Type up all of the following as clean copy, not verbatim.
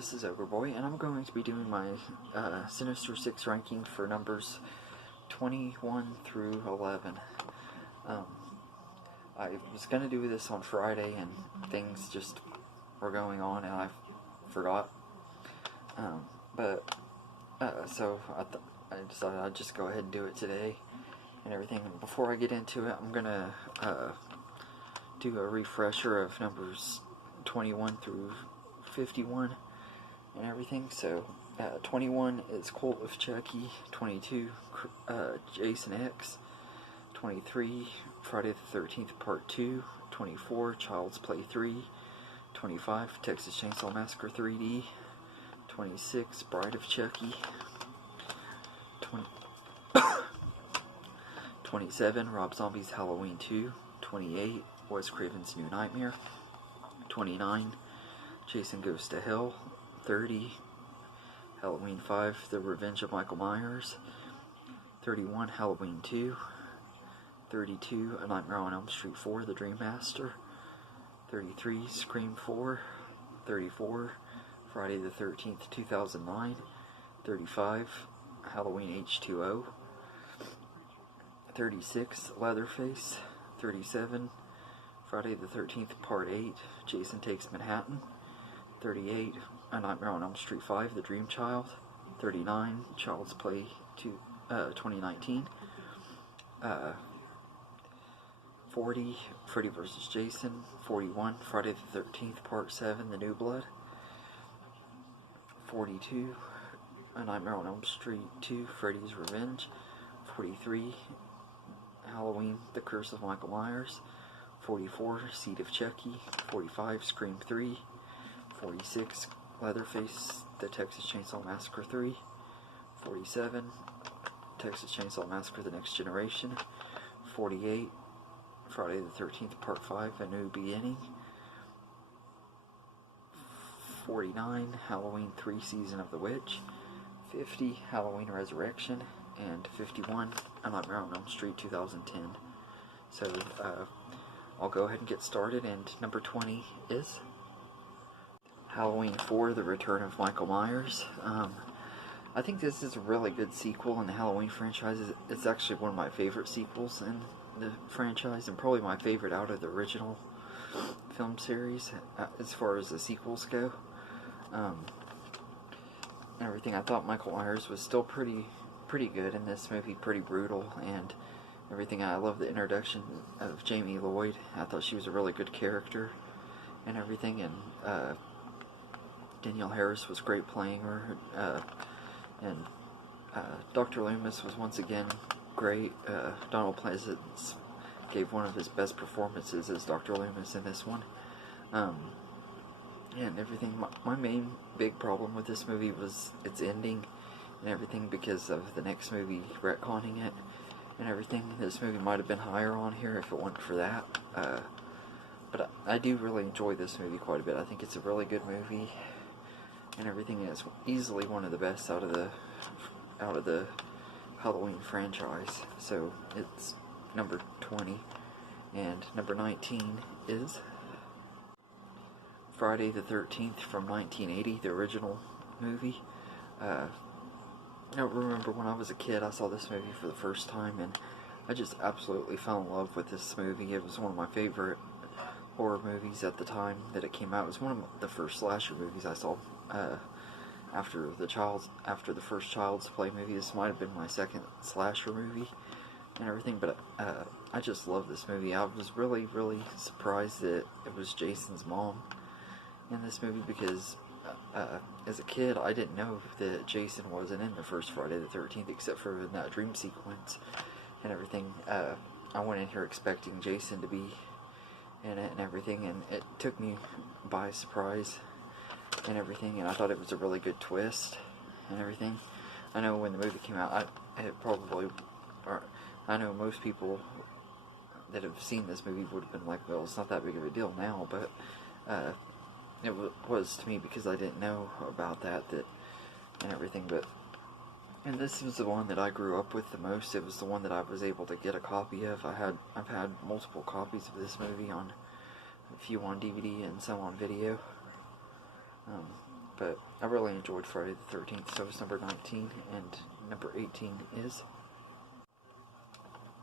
this is Overboy, and I'm going to be doing my Sinister 6 ranking for numbers 21 through 11. I was going to do this on Friday, and things just were going on, and I forgot. So I decided I'd just go ahead and do it today, and everything. And before I get into it, I'm going to do a refresher of numbers 21 through 51 and everything. So 21 is Cult of Chucky, 22 Jason X, 23 Friday the 13th Part 2, 24 Child's Play 3, 25 Texas Chainsaw Massacre 3D, 26 Bride of Chucky, 27 Rob Zombie's Halloween 2, 28 Wes Craven's New Nightmare, 29 Jason Goes to Hell, 30 Halloween 5 The Revenge of Michael Myers, 31 Halloween 2, 32 A Nightmare on Elm Street 4 The Dream Master, 33 Scream 4, 34 Friday the 13th 2009, 35 Halloween H2O, 36 Leatherface, 37 Friday the 13th Part 8 Jason Takes Manhattan, 38 A Nightmare on Elm Street 5 The Dream Child, 39 Child's Play 2 2019, 40 Freddy vs. Jason, 41 Friday the 13th Part 7 The New Blood, 42 A Nightmare on Elm Street 2 Freddy's Revenge, 43 Halloween The Curse of Michael Myers, 44 Seed of Chucky, 45 Scream 3, 46 Leatherface The Texas Chainsaw Massacre 3, 47 Texas Chainsaw Massacre The Next Generation, 48 Friday the 13th Part 5 A New Beginning, 49 Halloween 3 Season of the Witch, 50 Halloween Resurrection, and 51 A Nightmare on Elm Street 2010. So I'll go ahead and get started, and number 20 is Halloween 4 The Return of Michael Myers. I think this is a really good sequel in the Halloween franchise. It's actually one of my favorite sequels in the franchise, and probably my favorite out of the original film series as far as the sequels go. Everything. I thought Michael Myers was still pretty good in this movie, pretty brutal and everything. I love the introduction of Jamie Lloyd. I thought she was a really good character and everything, and Danielle Harris was great playing her, and Dr. Loomis was once again great. Donald Pleasance gave one of his best performances as Dr. Loomis in this one. And everything. My main big problem with this movie was its ending and everything, because of the next movie retconning it and everything. This movie might have been higher on here if it wasn't for that. But I do really enjoy this movie quite a bit. I think it's a really good movie and everything. It's easily one of the best out of the Halloween franchise. So it's number 20, and number 19 is Friday the 13th from 1980, the original movie. I remember when I was a kid, I saw this movie for the first time, and I just absolutely fell in love with this movie. It was one of my favorite horror movies at the time that it came out. It was one of the first slasher movies I saw after the first Child's Play movie. This might have been my second slasher movie and everything, but I just love this movie. I was really surprised that it was Jason's mom in this movie, because as a kid I didn't know that Jason wasn't in the first Friday the 13th except for in that dream sequence and everything. I went in here expecting Jason to be in it and everything, and it took me by surprise and everything, and I thought it was a really good twist and everything. I know when the movie came out, I know most people that have seen this movie would have been like, well, it's not that big of a deal now, but it was to me, because I didn't know about that and everything. And this was the one that I grew up with the most. It was the one that I was able to get a copy of. I've had multiple copies of this movie, a few on DVD and some on video. but I really enjoyed Friday the 13th, so it's number 19, and number 18 is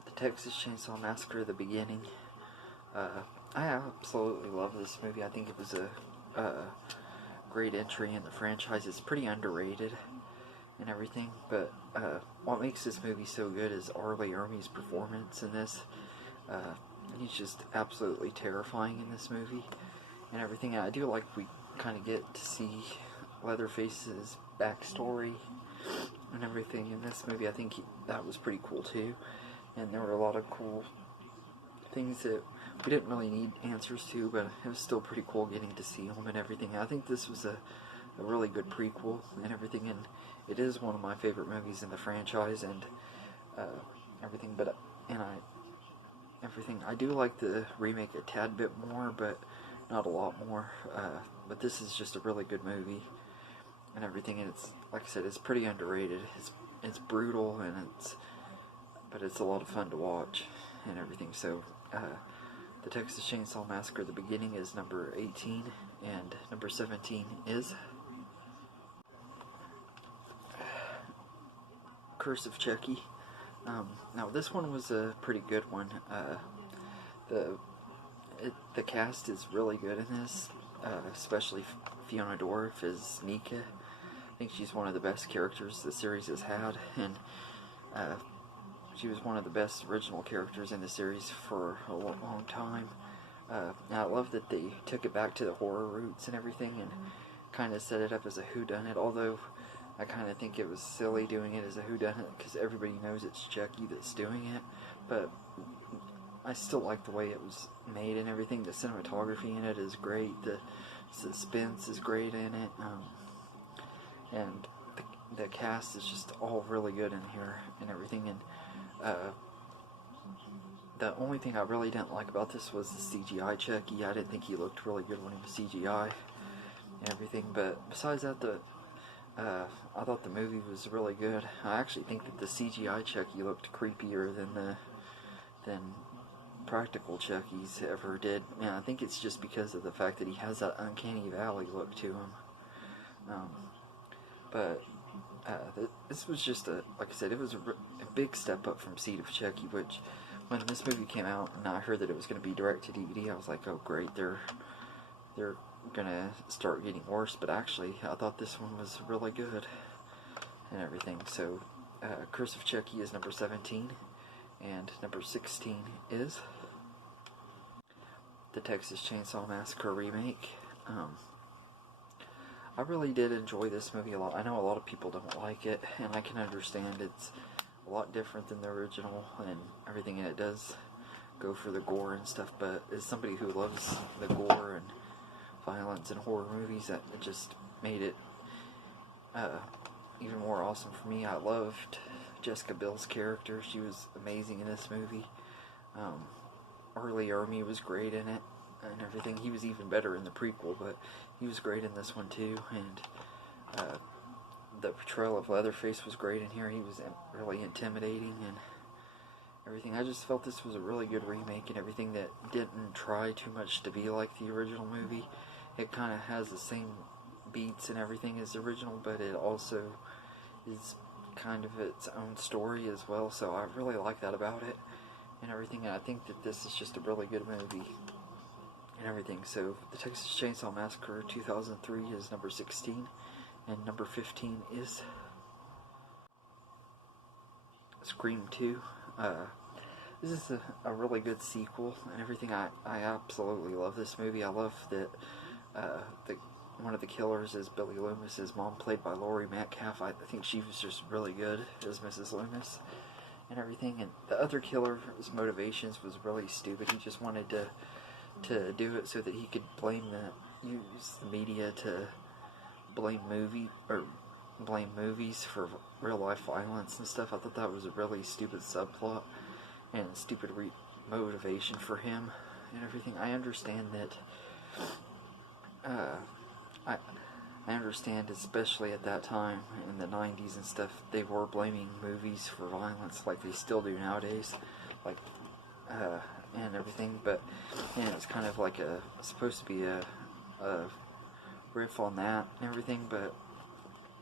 The Texas Chainsaw Massacre: The Beginning. I absolutely love this movie. I think it was a great entry in the franchise. It's pretty underrated and everything, but what makes this movie so good is Arlie Ermey's performance in this. He's just absolutely terrifying in this movie and everything. And I do like we kind of get to see Leatherface's backstory and everything in this movie. I think that was pretty cool too, and there were a lot of cool things that we didn't really need answers to, but it was still pretty cool getting to see them and everything. I think this was a really good prequel and everything, and it is one of my favorite movies in the franchise and everything. But I do like the remake a tad bit more, but not a lot more. But this is just a really good movie and everything, and it's, like I said, it's pretty underrated. It's brutal, and but it's a lot of fun to watch and everything. So The Texas Chainsaw Massacre: The Beginning is number 18, and number 17 is Curse of Chucky. Now this one was a pretty good one. The cast is really good in this, especially Fiona Dorff as Nika. I think she's one of the best characters the series has had, and she was one of the best original characters in the series for a long time. Now I love that they took it back to the horror roots and everything, and kind of set it up as a whodunit, although I kind of think it was silly doing it as a whodunit because everybody knows it's Chucky that's doing it, but I still like the way it was made and everything. The cinematography in it is great, the suspense is great in it, and the cast is just all really good in here and everything. And the only thing I really didn't like about this was the CGI Chucky. I didn't think he looked really good when he was CGI and everything, but besides that, I thought the movie was really good. I actually think that the CGI Chucky looked creepier than practical Chucky's ever did, and I think it's just because of the fact that he has that uncanny valley look to him. But this was just like I said, it was a big step up from Seed of Chucky, which when this movie came out and I heard that it was going to be direct to DVD, I was like, oh great, they're gonna start getting worse. But actually, I thought this one was really good and everything. So Curse of Chucky is number 17, and number 16 is The Texas Chainsaw Massacre remake. I really did enjoy this movie a lot. I know a lot of people don't like it, and I can understand. It's a lot different than the original and everything, and it does go for the gore and stuff, but as somebody who loves the gore and violence in horror movies, that it just made it even more awesome for me. I loved Jessica Biel's character. She was amazing in this movie. Arlie Ermey was great in it and everything. He was even better in the prequel, but he was great in this one too. And the portrayal of Leatherface was great in here. He was really intimidating and everything. I just felt this was a really good remake and everything that didn't try too much to be like the original movie. It kind of has the same beats and everything as the original, but it also is kind of its own story as well, so I really like that about it and everything, and I think that this is just a really good movie and everything. So The Texas Chainsaw Massacre 2003 is number 16, and number 15 is Scream 2. This is a really good sequel and everything. I absolutely love this movie. I love that one of the killers is Billy Loomis's mom, played by Laurie Metcalf. I think she was just really good as Mrs. Loomis and everything. And the other killer's motivations was really stupid. He just wanted to do it so that he could use the media to blame movies for real life violence and stuff. I thought that was a really stupid subplot and stupid motivation for him and everything. I understand that. I understand, especially at that time in the 90s and stuff, they were blaming movies for violence like they still do nowadays, like and everything. But it's kind of like supposed to be a riff on that and everything, but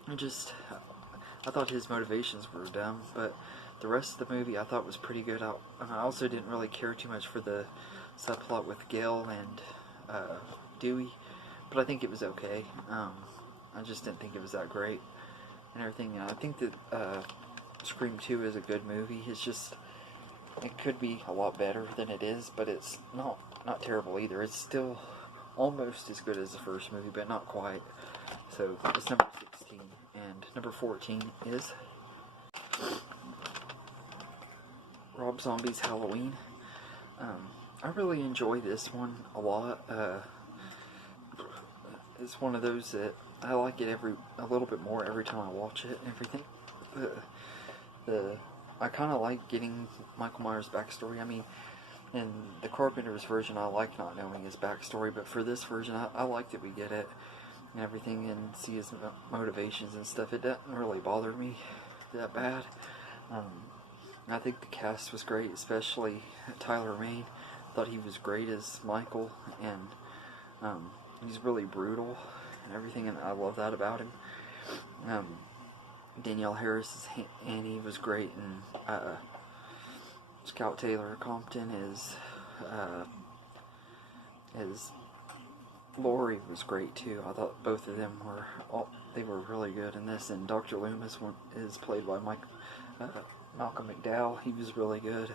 I thought his motivations were dumb, but the rest of the movie I thought was pretty good. I also didn't really care too much for the subplot with Gale and Dewey, but I think it was okay. I just didn't think it was that great and everything. And I think that Scream 2 is a good movie. It's just, it could be a lot better than it is, but it's not terrible either. It's still almost as good as the first movie, but not quite. So it's number 16, and number 14 is Rob Zombie's Halloween. I really enjoy this one a lot. It's one of those that I like it a little bit more every time I watch it and everything. I kind of like getting Michael Myers' backstory. I mean, in the Carpenter's version, I like not knowing his backstory, but for this version, I like that we get it and everything and see his motivations and stuff. It doesn't really bother me that bad. I think the cast was great, especially Tyler Mane. I thought he was great as Michael, and he's really brutal and everything, and I love that about him. Danielle Harris' Annie was great, and Scout Taylor Compton is Laurie was great too. I thought both of them were really good in this, and Dr. Loomis is played by Malcolm McDowell. He was really good.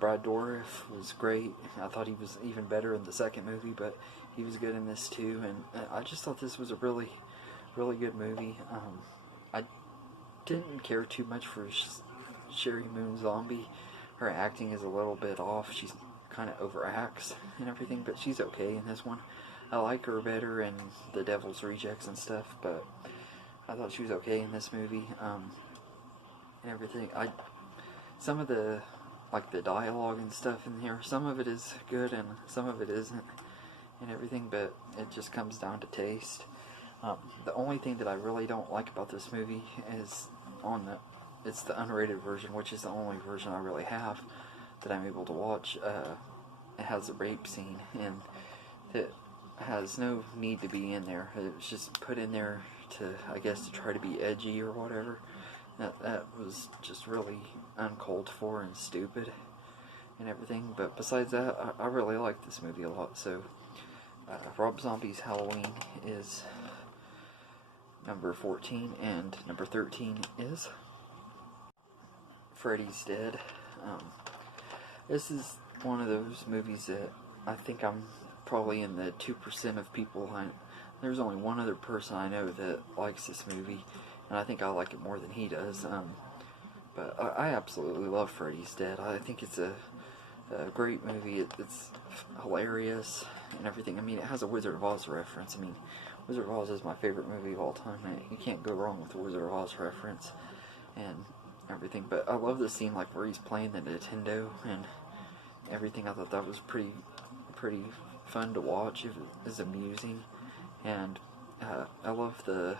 Brad Dourif was great. I thought he was even better in the second movie, but he was good in this too. And I just thought this was a really, really good movie. I didn't care too much for Sherry Moon Zombie. Her acting is a little bit off. She's kind of overacts and everything, but she's okay in this one. I like her better in The Devil's Rejects and stuff, but I thought she was okay in this movie. And everything. Some of the dialogue and stuff in here, some of it is good and some of it isn't and everything, but it just comes down to taste. The only thing that I really don't like about this movie is it's the unrated version, which is the only version I really have that I'm able to watch. It has a rape scene, and it has no need to be in there. It was just put in there to try to be edgy or whatever. That was just really uncalled for and stupid and everything. But besides that, I really like this movie a lot. So Rob Zombie's Halloween is number 14, and number 13 is Freddy's Dead. This is one of those movies that I think I'm probably in the 2% of people. There's only one other person I know that likes this movie, and I think I like it more than he does. But I absolutely love Freddy's Dead. I think it's a great movie. It's hilarious and everything. I mean, it has a Wizard of Oz reference. I mean, Wizard of Oz is my favorite movie of all time. You can't go wrong with the Wizard of Oz reference and everything. But I love the scene where he's playing the Nintendo and everything. I thought that was pretty fun to watch. It was amusing, and I love the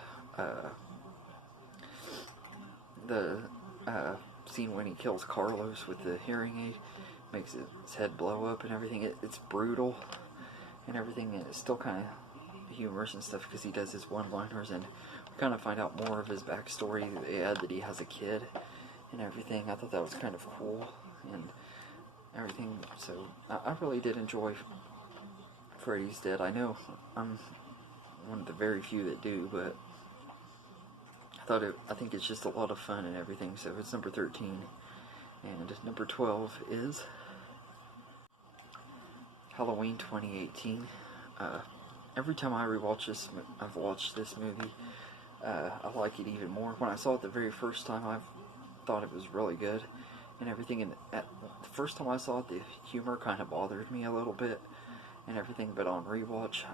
scene when he kills Carlos with the hearing aid, makes his head blow up and everything. It's brutal and everything, and it's still kind of humorous and stuff because he does his one-liners, and we kind of find out more of his backstory. They add that he has a kid and everything. I thought that was kind of cool and everything. So I really did enjoy Freddy's Dead. I know I'm one of the very few that do, but I think it's just a lot of fun and everything. So it's number 13, and number 12 is Halloween 2018. Every time I rewatch this, I've watched this movie, I like it even more. When I saw it the very first time, I thought it was really good and everything. And the first time I saw it, the humor kind of bothered me a little bit and everything. But on rewatch,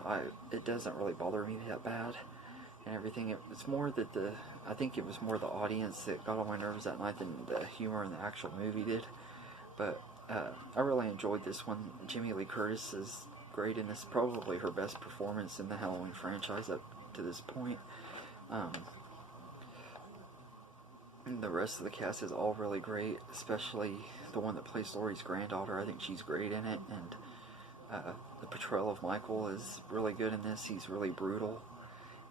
it doesn't really bother me that bad and everything. It's more that I think it was more the audience that got on my nerves that night than the humor in the actual movie did. But I really enjoyed this one. Jamie Lee Curtis is great in this, probably her best performance in the Halloween franchise up to this point. And the rest of the cast is all really great, especially the one that plays Laurie's granddaughter. I think she's great in it, and The portrayal of Michael is really good in this. He's really brutal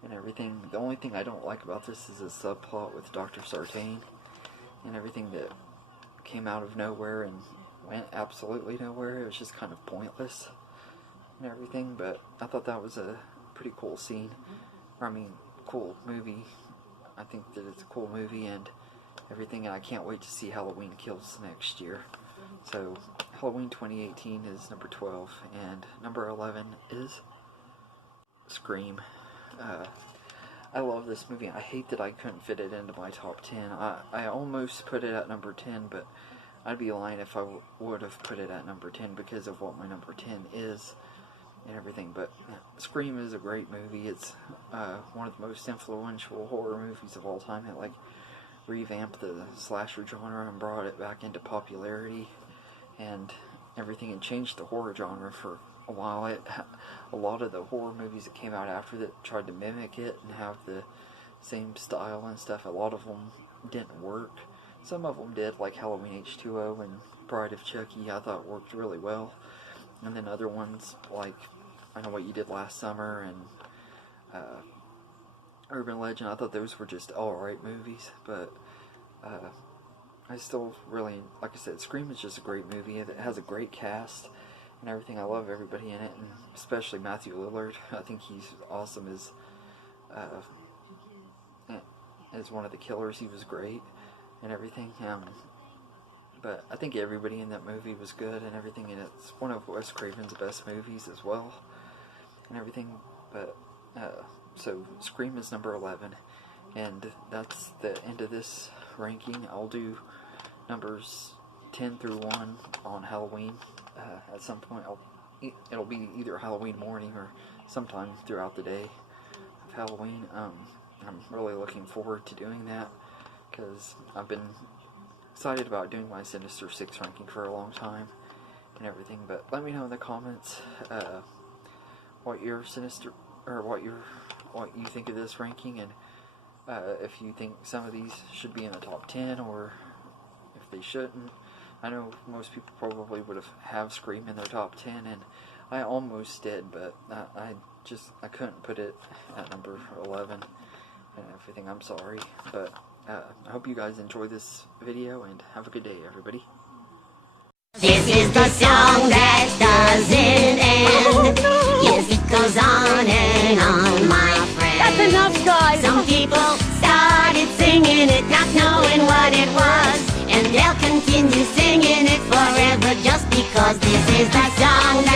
and everything. The only thing I don't like about this is the subplot with Dr. Sartain and everything that came out of nowhere and went absolutely nowhere. It was just kind of pointless and everything, but I thought that was a pretty cool scene. Or, I mean, cool movie. I think that it's a cool movie and everything, and I can't wait to see Halloween Kills next year. So, Halloween 2018 is number 12, and number 11 is Scream. I love this movie. I hate that I couldn't fit it into my top 10. I almost put it at number 10, but I'd be lying if I would have put it at number 10 because of what my number 10 is and everything. But Scream is a great movie. It's one of the most influential horror movies of all time. It revamped the slasher genre and brought it back into popularity and everything, and changed the horror genre for a while. A lot of the horror movies that came out after that tried to mimic it and have the same style and stuff. A lot of them didn't work. Some of them did, like Halloween H2O and Bride of Chucky, I thought worked really well. And then other ones like I Know What You Did Last Summer and Urban Legend, I thought those were just alright movies, but I still really, like I said, Scream is just a great movie. It has a great cast and everything. I love everybody in it, and especially Matthew Lillard. I think he's awesome as one of the killers. He was great and everything. But I think everybody in that movie was good and everything, and it's one of Wes Craven's best movies as well and everything. But so Scream is number 11, and that's the end of this ranking. I'll do numbers 10 through 1 on Halloween at some point. It'll be either Halloween morning or sometime throughout the day of Halloween. I'm really looking forward to doing that because I've been excited about doing my Sinister 6 ranking for a long time and everything. But let me know in the comments what your Sinister, or what you think of this ranking, and if you think some of these should be in the top 10 or if they shouldn't. I know most people probably would have Scream in their top 10, and I almost did, but I couldn't put it at number 11 and everything. I'm sorry, but I hope you guys enjoy this video, and have a good day, everybody. This is the song that doesn't end. Yes, it goes on and on, my friend. That's enough, guys. Some people started singing it, not knowing what it was, and they'll continue singing it forever just because this is the song that